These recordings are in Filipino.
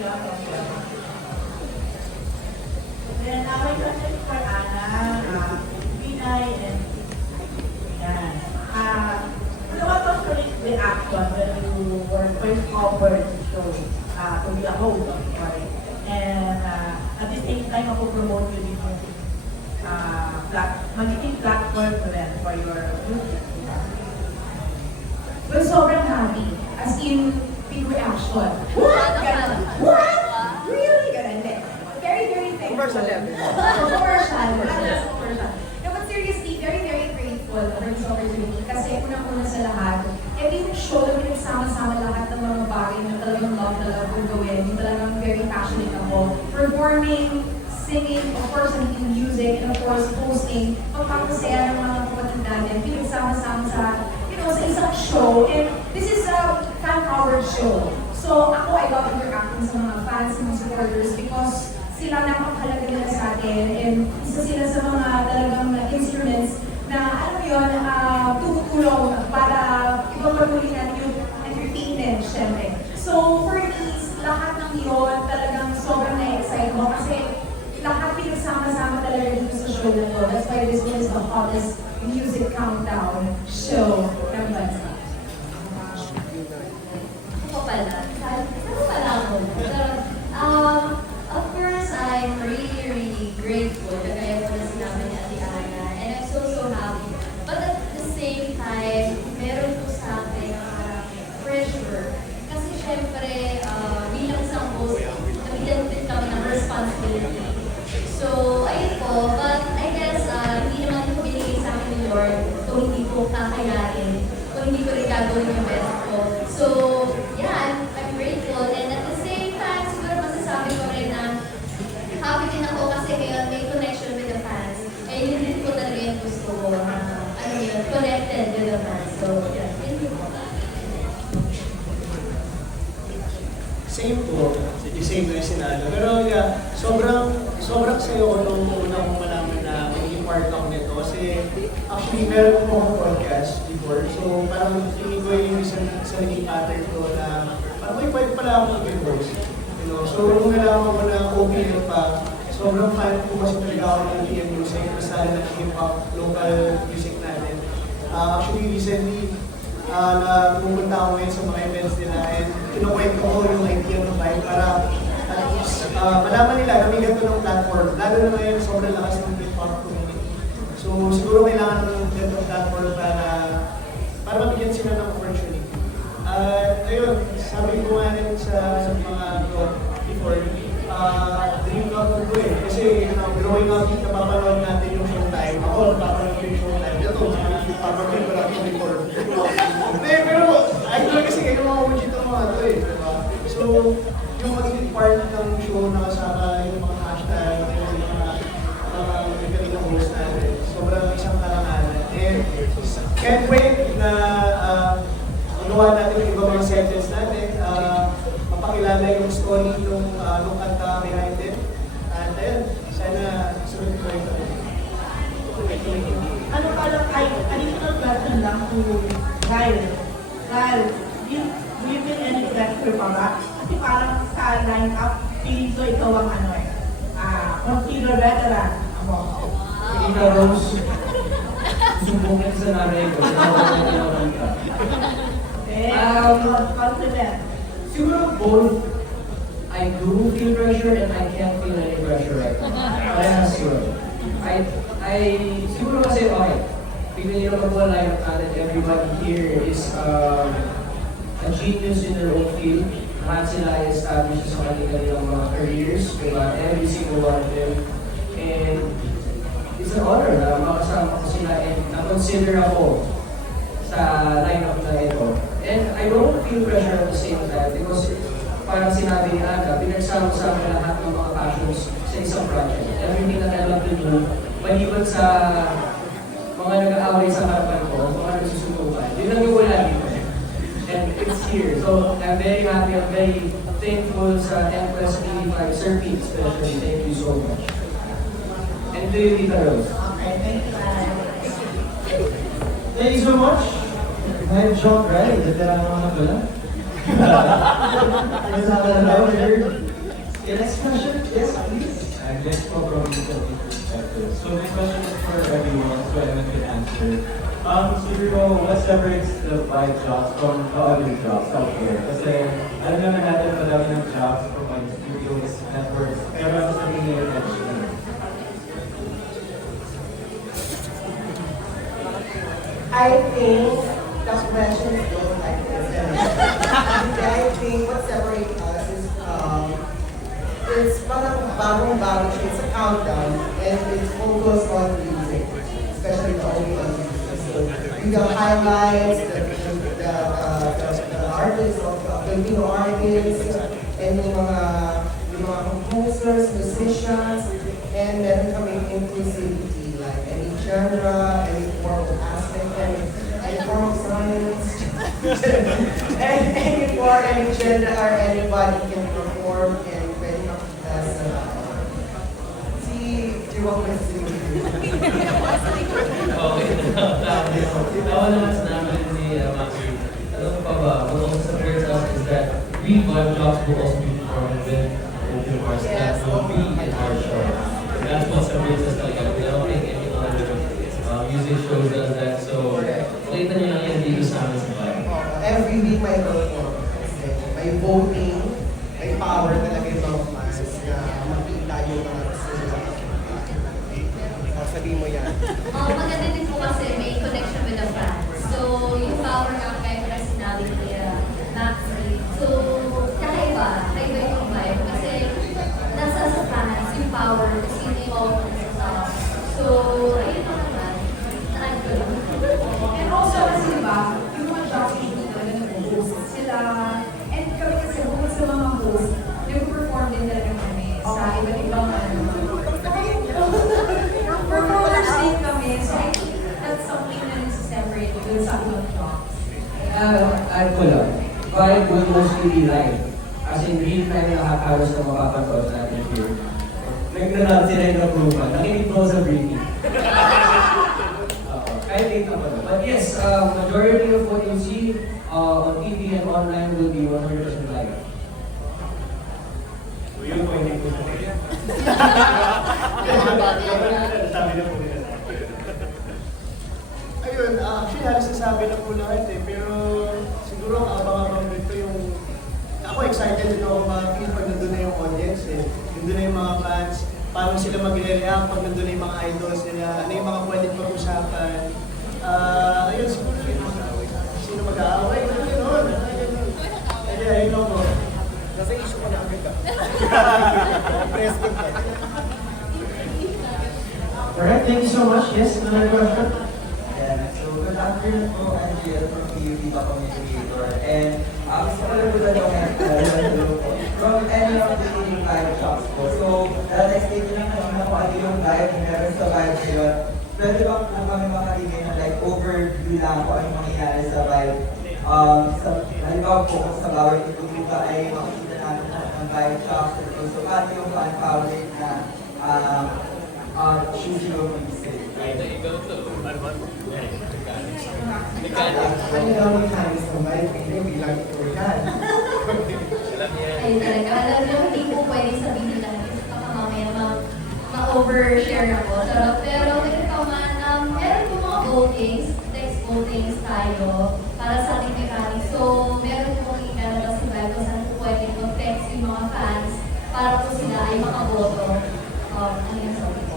Then, uh, my question for Anna, uh, Binay, and. Uh, so what was your reaction you were first uh, to be a host, uh, plat magiging platform for your music. Well, sobrang happy. As in, big reaction. What? Ganon. What? Really? Ganon. Hindi. Very, very thankful. Commercial level. Oo, commercial. Wala na sa commercial. No, but seriously, very, very grateful for this opportunity. Kasi unang-una sa lahat, show na pinagsama-sama lahat ng mga bagay na talagang love na love kong gawin. Yung talagang very passionate ako. Performing, singing, of course, naging music, and of course, hosting. Pagpapasaya ng mga kapatid natin, pinagsama-sama sa you know, sa isang show. And this is a fan-powered show. So ako, I love interacting sa mga fans, sa mga supporters because sila napakahalaga nila sa atin and isa sila sa mga talagang instruments na alam mo yun, uh, tumutulong para ipagpatuloy natin yung entertainment, syempre. So for me, lahat ng yun talagang sobrang na-excite mo kasi lahat pinagsama-sama talaga dito sa show na to. That's why this is the hottest music countdown show meron po akong podcast before. So parang feeling ko yung isa sa naging pattern ko na parang may pwede pala maging host. You know? So nung nalaman ko na okay na pa, sobrang fan ko kasi talaga ako ng PM music. Lalo na hip-hop, local music natin. Uh, actually, recently, uh, na pumunta ako ngayon sa mga events nila and kinukwento ko yung idea ng vibe para at least uh, malaman nila na may ganito ng platform. Lalo na ngayon, sobrang lakas ng. So siguro kailangan ng ganitong platform para para mabigyan sila ng opportunity. Uh, ayun, sabi ko nga rin sa, sa mga bro before, uh, dream come true eh. Kasi you know, growing up, napapanood natin yung showtime. Ako, napapanood ko yung showtime. Ito, napapanood ko yung before. Pero story nung, uh, nung kanta behind it. And ayun, sana sunod ko ito. Ano pa lang, ay, additional question lang to Kyle. Kyle, you, do you feel any pressure pa ba? Kasi parang sa line-up, feeling ko ikaw ang ano eh, ah, consider veteran. Ako. Ika Rose, sumbungin sa nanay ko. Eh, Um, confident. Siguro both, I do feel pressure and I can't feel any pressure right now. Parehas yun. I, I, siguro kasi okay. Tignan niyo naman po line up natin. Everybody here is um, a genius in their own field. Lahat sila ay established sa kanilang mga careers. Diba? Every single one of them. And it's an honor na makasama ko sila and na-consider ako sa lineup na ito. And I don't feel pressure at the same time because parang sinabi ni Aga, pinagsama-sama lahat ng mga passions sa isang project. Everything that I love to do, maliban sa mga nag-aaway sa harapan ko, mga nagsusutukan, yun lang yung wala dito. And it's here. So I'm very happy, I'm very thankful sa Empress 85, Sir Pete especially. Thank you so much. And to you, Tita Rose. Okay, thank you. Thank you so much. I'm Sean Ray, veteran naman pala. Here. Okay, next question. Yes, please. From Little perspective. So my question is for everyone, so everyone can answer. Um, Siguro, what separates the vibe jobs from the other jobs out there? Kasi alam naman natin madami ng jobs from like studios, networks, pero ano sa tingin niyo? I think the questions don't like this. I think what separates us is um, it's parang bagong-bago siya. It's a countdown and it's focused on music, especially the old music. So the highlights, the, the, the, uh, the, the artists of the Filipino artists, and yung mga, yung mga composers, musicians, and then coming inclusivity, like any genre, any form of aspect, any, any form of science, and any form, any gender, or anybody can perform and pwede makita sa si Jiwang Messi. Okay, tawa naman sinabi rin ni uh, Maxi. Ano pa ba, what also separates us is that we vibe jobs will also add ko lang, vibe will mostly be live. As in, real time lahat halos na mapapanood natin here. Nag-nanood sila yung approval. Nakinig ko sa briefing. Kahit late naman. But uh, majority of what you see uh, on TV and online will be 100% live. So yun po, hindi ko sabihin. Sabi na po nila sa akin. Ayun, ah, actually nasabi na po lahat eh, pero siguro ang abang-abang nito yung ako excited din ako makakita pag nandun na yung audience eh. Nandun na yung mga fans, paano sila magre-react pag nandun na yung mga idols nila, ano yung mga pwedeng pag-usapan. Ah, ayun, siguro yun. Sino mag-aaway? Ano yun? Ayun, ayun lang po. Nasa issue ka na agad ka. President ka. Alright, thank you so much. Yes, another question? So good afternoon po, I'm Jill from PUP Viva Communicator. And uh, gusto ko lang po na yung from any of the live shops po. So, na-state nyo lang kanina po ano yung live meron sa live ngayon. Pwede ba po kami makabigay ng like overview lang po anong mangyayari sa live? Um, sa, halimbawa po kung sa bawat itutuga ay makikita lahat ng live shops. So, paano yung fan-powered na uh, uh, choosing of music? Ano daw yung times ng life? Hindi, bilang ito yan. Ayun talaga. Alam niyo, hindi po pwede sabihin kasi baka mamaya ma- ma-overshare ako. Pero, pero ganito man, um, meron po mga votings, text votings tayo para sa ating mechanics. So, meron po ikalabas web kung saan po pwede po text yung mga fans para po sila ay makaboto. Um, ano yung sabi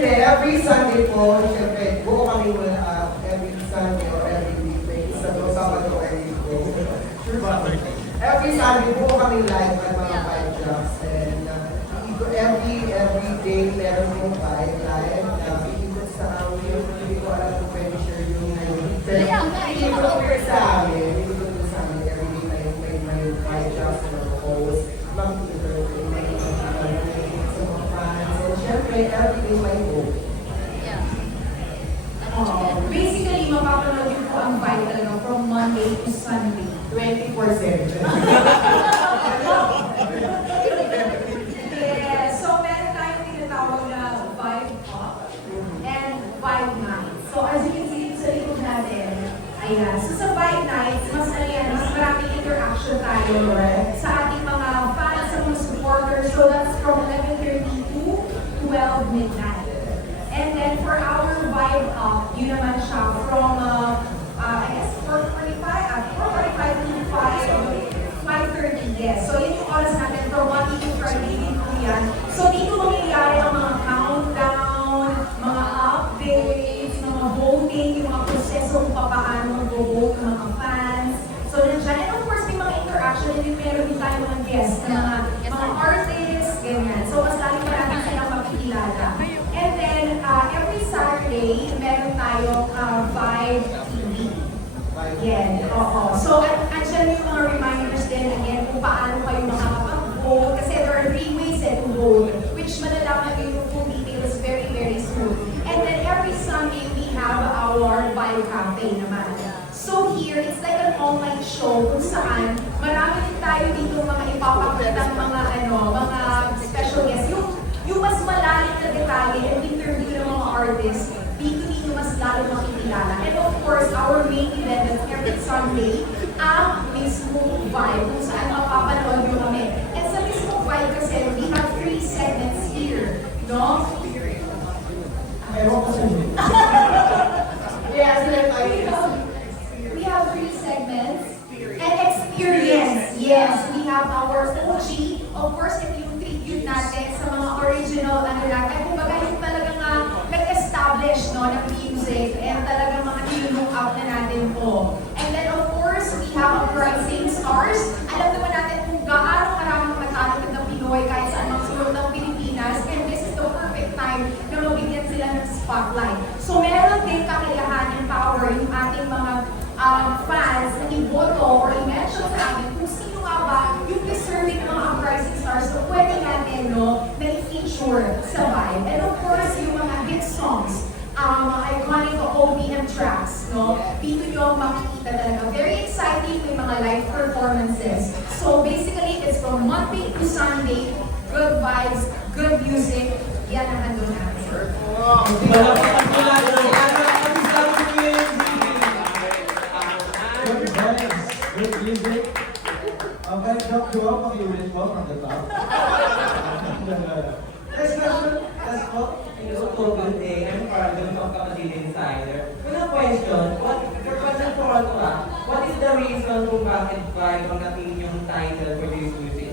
Hindi, every Sunday po, syempre, buo kami mula uh, every Sunday or every week. May isa doon sa o every week. Sure ba? Every Sunday, buo kami live at mga five jobs. And uh, every every day, meron yung five live. Uh, ikot sa amin, hindi ko alam kung pwede share yung Kaya nga, eh, Ikot maka-over sa amin, ikot sa amin, every day may, may, may five jobs na host. Mag-interview, may may mga fans. And syempre, every day may 24-7. Yeah, so meron tayong tinatawag na vibe and vibe night. So as you can see sa likod natin, Ayan. So sa Vibe mas ano yan, mas maraming interaction tayo sa ating mga fans, sa mga supporters. So that's from 11.30 to 12 midnight. And then for our Vibe Up, yun naman siya from, uh, yes. So yun yung oras natin from Monday to Friday din po yan. So dito mangyayari ang mga countdown, mga updates, mga voting, yung mga proseso kung paano mag-vote ng mga fans. So nandiyan, and of course may mga interaction, then meron din tayo mga guests, na mga, mga artists, ganyan. So mas lalo natin silang makikilala. And then, uh, every Saturday, meron tayong uh, Vibe TV. Yan, here, it's like an online show kung saan marami din tayo dito mga ipapakita ng mga ano, mga special guests. Yung, yung mas malalim na detalye and interview ng mga artists, dito dito mas lalo makikilala. And of course, our main event that's every Sunday, ang mismo vibe, kung saan mapapanood nyo kami. And sa mismo vibe kasi, we have three segments here. No? Sa inyo. Yes, we have, we have three segments. And experience, yes, we have our OG. Of course, if yung tribute natin sa mga original, ano natin, kumbaga yung talagang uh, nag-establish no, ng music and talagang mga nilunong out na natin po. And then of course, we have our rising stars. Alam naman natin kung gaano karaming matalented na Pinoy kahit saan mang sulok ng Pilipinas. And this is the perfect time na mabigyan sila ng spotlight. So meron din kakayahan and power yung ating mga um, fans na iboto or i-mention sa amin kung sino nga ba yung deserving ng mga uprising stars na pwede natin no, na i-feature sa vibe. And of course, yung mga hit songs, um, iconic OPM tracks, no? Dito nyo makikita talaga. Very exciting, may mga live performances. So basically, it's from Monday to Sunday, good vibes, good music, yan ang handle natin. Malapakan Good vibes, good music. Okay, drop to up ang unit mo from the top. Next question, let's go. Hello po, good day. I'm Carmen from Kapatid Insider. Una question, what, your question for all ah, what is the reason kung bakit Vibe ang natin yung title for this music?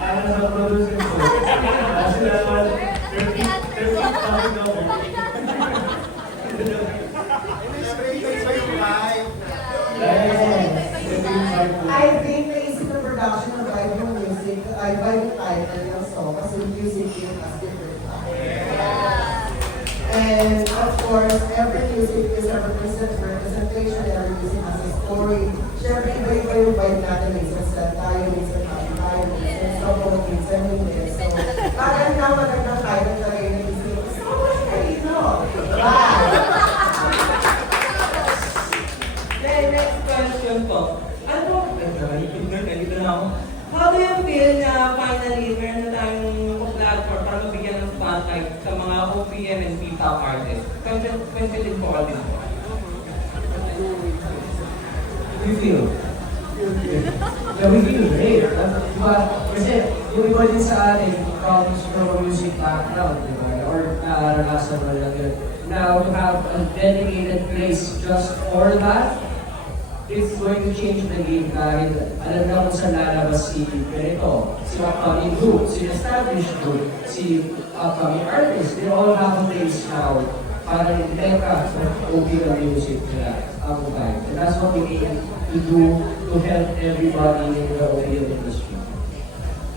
Ano sa producer ko? Kasi naman, 13,000 dollars. I think naisip ng production ng Vibe yung music, ay Vibe yung title ng song kasi music yun has different And of course, every music is a represent, representation, every music has a story. Siyempre, iba-iba yung vibe natin, minsan sad tayo, minsan happy tayo, minsan sobrang, minsan hindi. So, parang na magandang title na rin yung music. So much no? Bye! Then, next question po. Ano, ay, sorry, nandito na ako. How do you feel na finally meron na tayong platform para mabigyan ng spotlight sa mga OPM and P-pop artists? Din po ka din po. you feel? Yeah, we feel great. Diba? Kasi yung iba din sa atin comes from a music background, di ba? Or naaranasan mo lang yun. Now, to have a dedicated place just for that, it's going to change the game dahil alam na kung saan lalabas si ganito, si upcoming group, si established group, si upcoming artists. They all have a place now para i-teka okay ang music nila ang vibe. And that's what we aim to do to help everybody in the audio industry.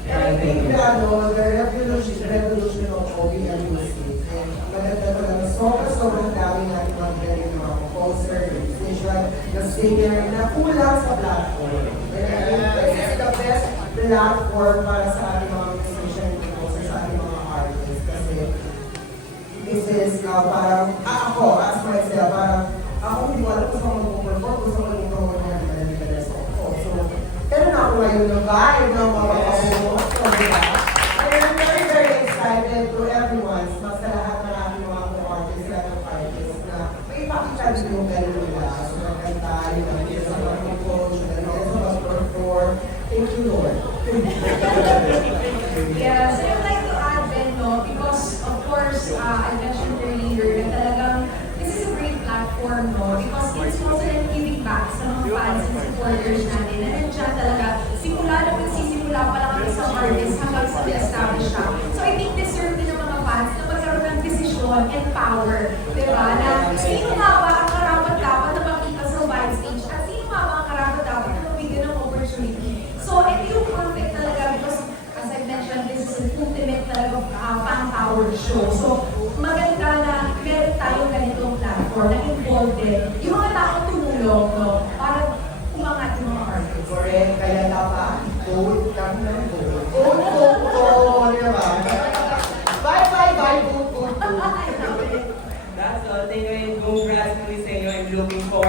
And I think the, ano, the revolution, revolution of OPM music, and maganda talaga, sobrang sobrang dami natin mga ng mga composer, musician, the singer, na kulang sa platform. And I think this is the best platform para sa ating mga musician and composer, sa ating mga artists. Kasi this is uh, parang, ah, ako, as myself, parang, ako hindi ko alam kung saan ako mag-perform, kung saan ako mag-perform ng mga ganito ko. So, pero na ako ngayon ng vibe ng mga kabuhat ko, di ba? And I'm very, very excited to everyone,